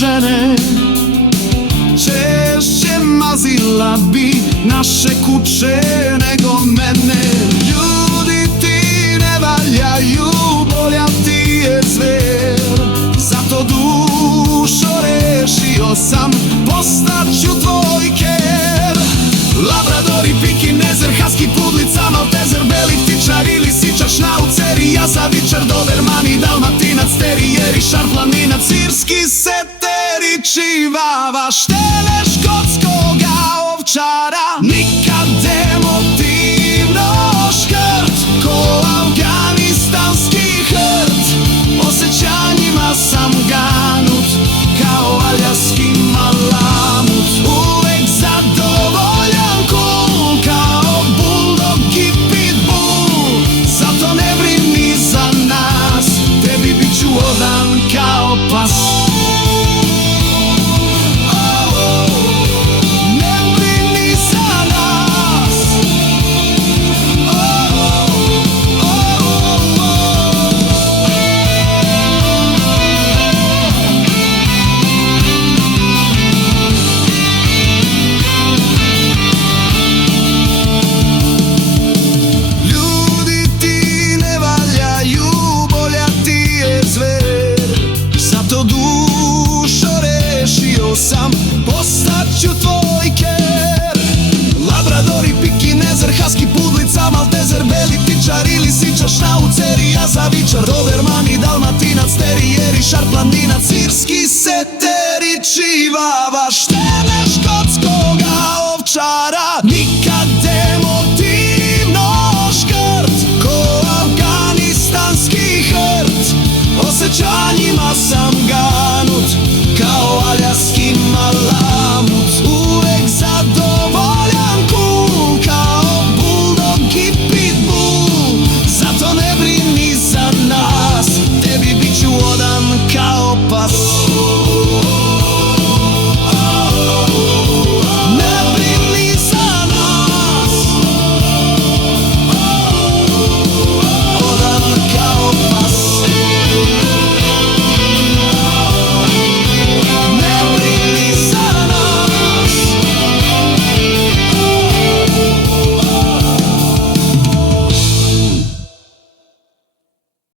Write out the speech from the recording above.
žene. Češće mazila bi naše kuće nego mene. Ljudi ti ne valjaju, bolja ti je zver. Zato dušo rešio sam, postaću tvoj ker. Labrador i pikinezer, husky, pudlica, maltezer, beli ptičar ili sičar, šnaucer i jazavičar, doberman i dalmatinac, terijer i šarplaminac, irski seter i čivava, šteneš škotskoga ovčara. Nikad emotivno škrt, ko afganistanski hrt. Osjećanjima sam ganut, kao aljaski malamut. Uvek zadovoljan, cool, kao buldog i pitbull. Zato ne brini za nas, tebi bit ću odan kao pas. Sam postaću tvoj ker. Labrador i pikinezer, husky, pudlica, maltezer, beli ptičar ili sičar, šnaucer i jazavičar, doberman i dalmatinac, terijer i šarplaminac, irski seter i čivava.